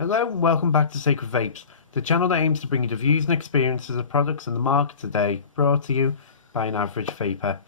Hello and welcome back to Sacred Vapes, the channel that aims to bring you the views and experiences of products in the market today, brought to you by an average vapor.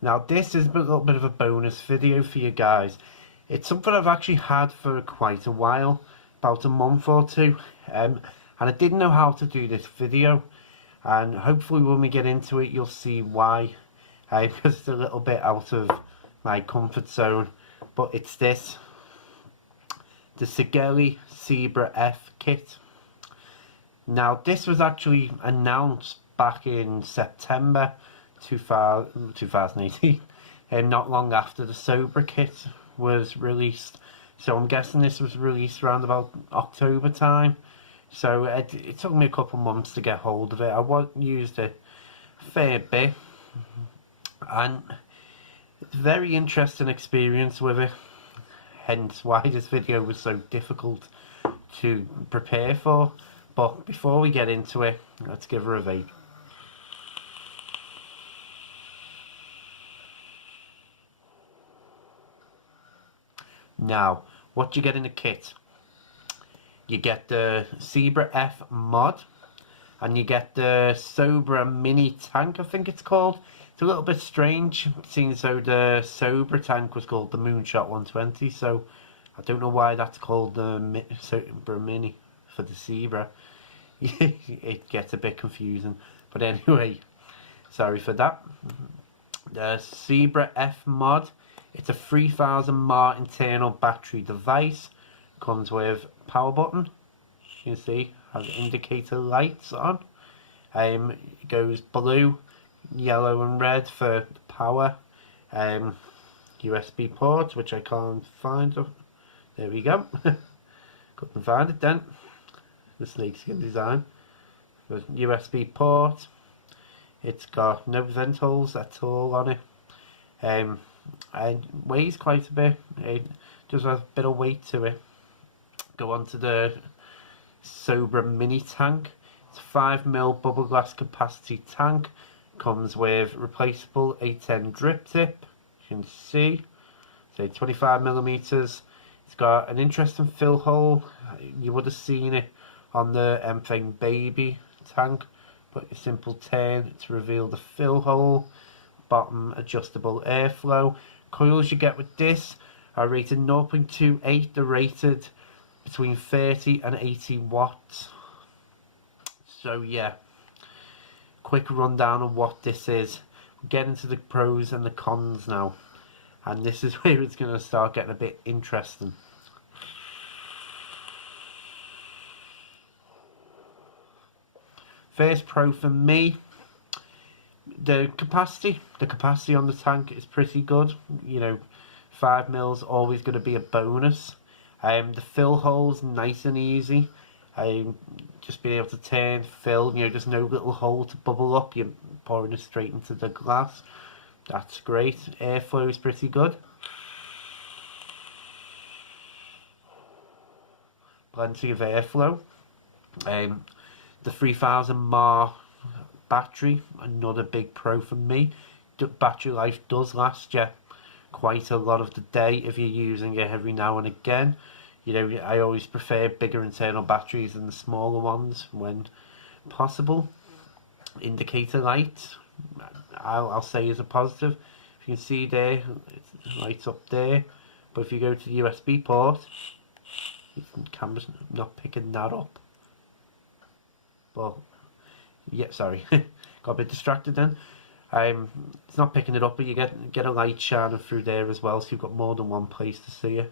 Now this is a little bit of a bonus video for you guys. It's something I've actually had for quite a while, about a month or two, and I didn't know how to do this video, and hopefully when we get into it you'll see why, because it's a little bit out of my comfort zone, but it's this. The Sigelei Sibra F kit. Now this was actually announced back in September 2018 and not long after the Sober kit was released, so I'm guessing this was released around about October time, so it took me a couple months to get hold of it. I used it a fair bit and it's a very interesting experience with it, hence why this video was so difficult to prepare for. But before we get into it, let's give her a vape. Now, what you get in the kit? You get the Sibra F mod, and you get the Sober mini tank, I think it's called. It's a little bit strange, seeing as though the Sober tank was called the Moonshot 120, so I don't know why that's called the Sober mini for the Sibra. It gets a bit confusing, but anyway, sorry for that. The Sibra F mod, it's a 3000 mAh internal battery device. Comes with power button, you can see has indicator lights on. It goes blue, yellow and red for power. USB port, which I can't find. There we go. Couldn't find it then. The snakeskin design. The USB port. It's got no vent holes at all on it. And weighs quite a bit. It does have a bit of weight to it. Go on to the Sober mini tank. It's a 5mm bubble glass capacity tank. Comes with replaceable A10 drip tip. You can see, say 25mm. It's got an interesting fill hole. You would have seen it on the M-Thing Baby tank, but a simple turn to reveal the fill hole. Bottom adjustable airflow. Coils you get with this are rated 0.28. They're rated between 30 and 80 watts. So yeah, quick rundown of what this is. We'll get into the pros and the cons now, and this is where it's going to start getting a bit interesting. First pro for me, the capacity on the tank is pretty good. You know, 5mm always going to be a bonus. The fill hole's nice and easy. Just being able to turn, fill, you know, there's no little hole to bubble up, you're pouring it straight into the glass. That's great. Airflow is pretty good. Plenty of airflow. The 3000 mAh battery, another big pro for me. Battery life does last you quite a lot of the day if you're using it every now and again. You know, I always prefer bigger internal batteries than the smaller ones when possible. Indicator light, I'll say is a positive. If you can see there, it lights up there. But if you go to the USB port, the camera's not picking that up. Well, yeah, sorry, got a bit distracted then. It's not picking it up, but you get a light shining through there as well, so you've got more than one place to see it.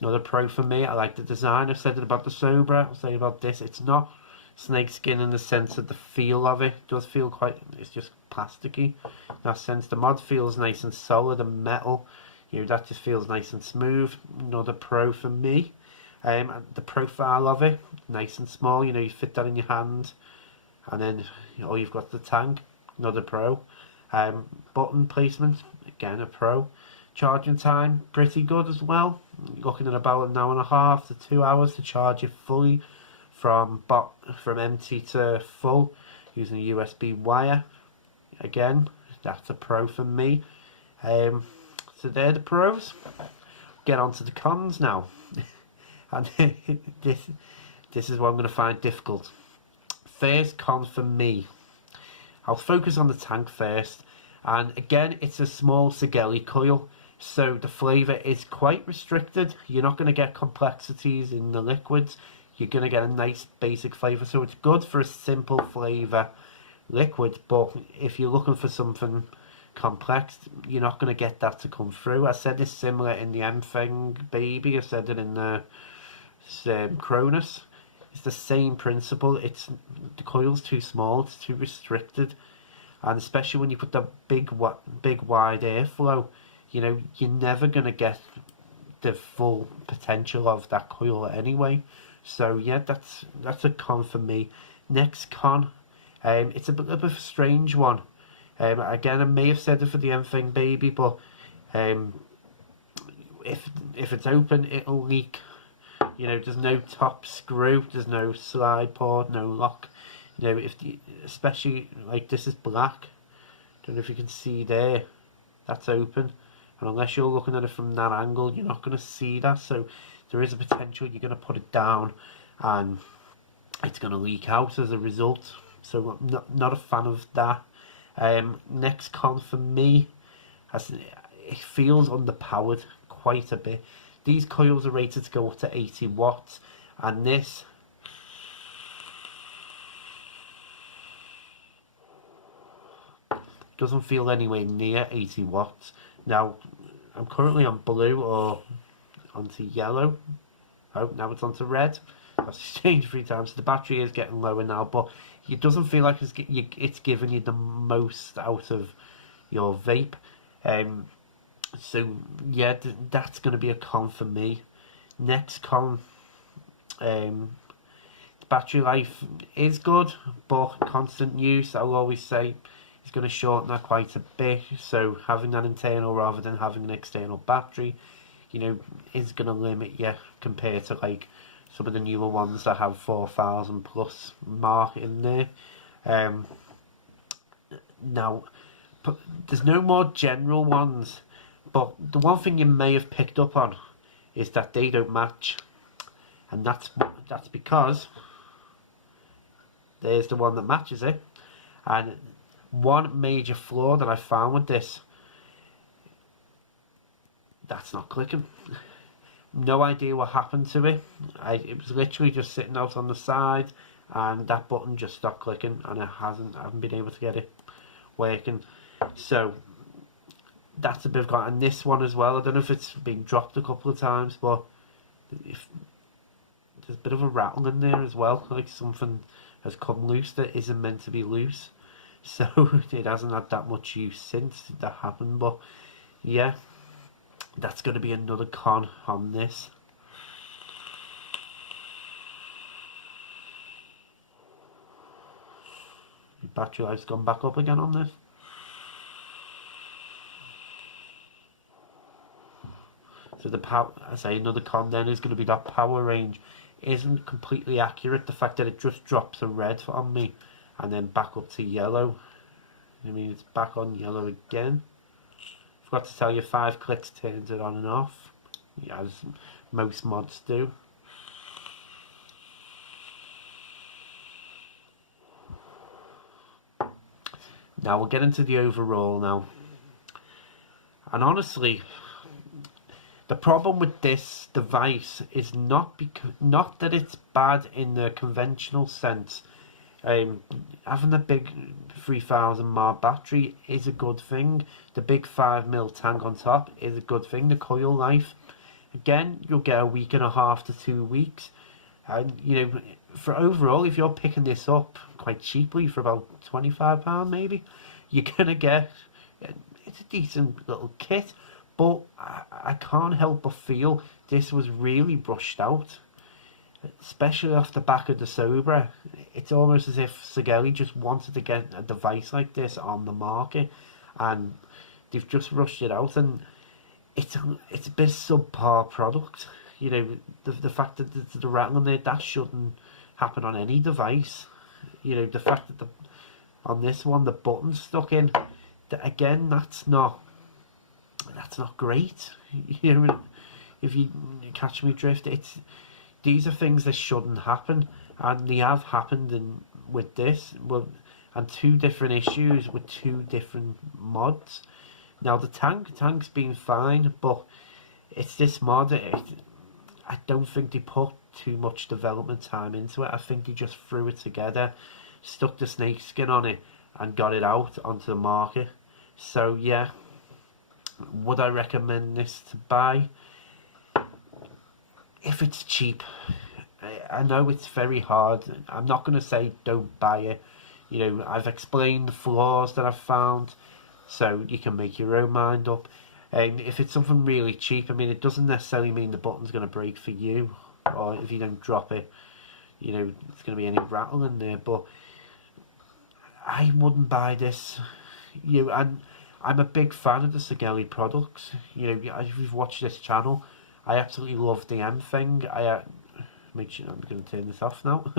Another pro for me, I like the design. I've said it about the Sober, I'll say about this. It's not snakeskin in the sense of the feel of it. It does feel quite, it's just plasticky. In that sense, the mod feels nice and solid and metal. You know, that just feels nice and smooth. Another pro for me. The profile of it, nice and small. You know, you fit that in your hand, and then all you've got the tank. Another pro. Button placement, again a pro. Charging time, pretty good as well. You're looking at about an hour and a half to 2 hours to charge it fully from empty to full using a USB wire. Again, that's a pro for me. So they're the pros. Get on to the cons now. And this is what I'm going to find difficult. First con for me. I'll focus on the tank first. And again, it's a small Sigelei coil, so the flavour is quite restricted. You're not going to get complexities in the liquids. You're going to get a nice basic flavour, so it's good for a simple flavour liquid. But if you're looking for something complex, you're not going to get that to come through. I said this similar in the M-Thing Baby. I said it in the Cronus. It's the same principle. It's the coil's too small. It's too restricted. And especially when you put the big wide airflow, you know, you're never going to get the full potential of that coil anyway. So yeah, that's a con for me. Next con, it's a bit of a strange one. Again, I may have said it for the M-Thing Baby, but if it's open, it'll leak. You know, there's no top screw, there's no slide port, no lock. You know, especially like this is black. Don't know if you can see there. That's open, and unless you're looking at it from that angle, you're not going to see that. So there is a potential you're going to put it down, and it's going to leak out as a result. So I'm not a fan of that. Next con for me, it feels underpowered quite a bit. These coils are rated to go up to 80 watts, and this doesn't feel anywhere near 80 watts. Now, I'm currently on blue or onto yellow. Oh, now it's onto red. I've changed 3 times. So the battery is getting lower now, but it doesn't feel like it's giving you the most out of your vape. So yeah, that's going to be a con for me. Next con, the battery life is good, but constant use, I'll always say, is going to shorten that quite a bit. So having that internal rather than having an external battery, you know, is going to limit you compared to like some of the newer ones that have 4,000 plus mark in there. Now, there's no more general ones, but the one thing you may have picked up on is that they don't match, and that's because there's the one that matches it. And one major flaw that I found with this, that's not clicking. No idea what happened to it. It was literally just sitting out on the side, and that button just stopped clicking, and I haven't been able to get it working. So that's a bit of a, and this one as well, I don't know if it's been dropped a couple of times, but if there's a bit of a rattle in there as well, like something has come loose that isn't meant to be loose. So it hasn't had that much use since that happened. But yeah, that's going to be another con on this. The battery life's gone back up again on this. So the power, I say another con then is going to be that power range isn't completely accurate. The fact that it just drops to red on me and then back up to yellow. I mean, it's back on yellow again. Forgot to tell you, 5 clicks turns it on and off, as most mods do. Now we'll get into the overall now. And honestly, the problem with this device is not that it's bad in the conventional sense. Having a big 3000 mAh battery is a good thing. The big 5mm tank on top is a good thing. The coil life, again, you'll get a week and a half to 2 weeks. And you know, for overall, if you're picking this up quite cheaply for about £25 maybe, you're gonna get, it's a decent little kit. But I can't help but feel this was really brushed out, especially off the back of the Sibra. It's almost as if Sigelei just wanted to get a device like this on the market, and they've just rushed it out, and it's a bit subpar product. You know, the fact that the rattle in there, that shouldn't happen on any device. You know, the fact that on this one the button's stuck in, again, that's not that's not great. You know, if you catch me drift, these are things that shouldn't happen, and they have happened with this. Well, and two different issues with two different mods. Now the tank's been fine, but it's this mod. I don't think they put too much development time into it. I think they just threw it together, stuck the snakeskin on it, and got it out onto the market. So yeah, would I recommend this to buy? If it's cheap. I know it's very hard. I'm not going to say don't buy it. You know, I've explained the flaws that I've found, so you can make your own mind up. And if it's something really cheap, I mean, it doesn't necessarily mean the button's going to break for you, or if you don't drop it, you know, it's going to be any rattle in there. But I wouldn't buy this. You know, and I'm a big fan of the Sigelei products. You know, if you've watched this channel, I absolutely love the M thing. Make sure I'm going to turn this off now.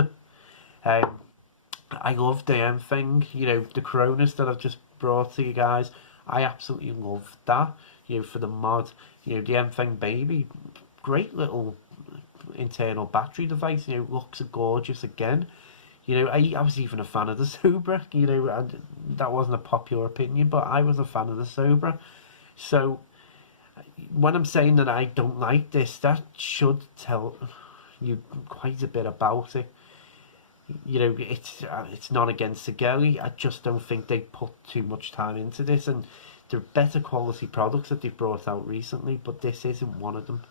I love the M thing. You know, the Coronas that I've just brought to you guys, I absolutely love that. You know, for the mod, you know, the M thing baby, great little internal battery device. You know, looks gorgeous again. You know, I was even a fan of the Sibra. You know, and that wasn't a popular opinion, but I was a fan of the Sibra. So when I'm saying that I don't like this, that should tell you quite a bit about it. You know, it's not against Sigelei. I just don't think they put too much time into this, and there are better quality products that they've brought out recently, but this isn't one of them.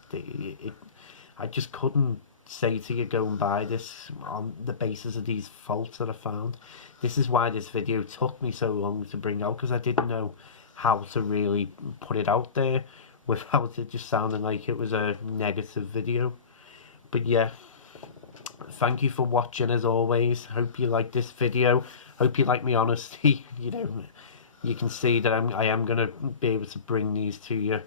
I just couldn't say to you go and buy this on the basis of these faults that I found. This is why this video took me so long to bring out, because I didn't know how to really put it out there without it just sounding like it was a negative video. But yeah, thank you for watching as always. Hope you like this video. Hope you like my honesty. You know, you can see that I am going to be able to bring these to you,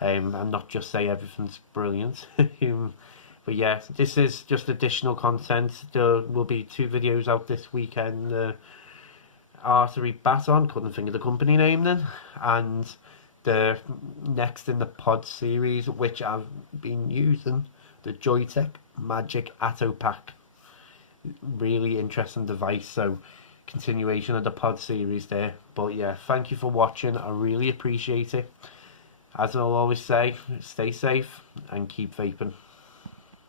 and not just say everything's brilliant. But yeah, this is just additional content. There will be 2 videos out this weekend. Artery Baton, couldn't think of the company name then, and the next in the pod series, which I've been using, the Joytech Magic Atto Pack. Really interesting device, so continuation of the pod series there. But yeah, thank you for watching. I really appreciate it. As I'll always say, stay safe and keep vaping.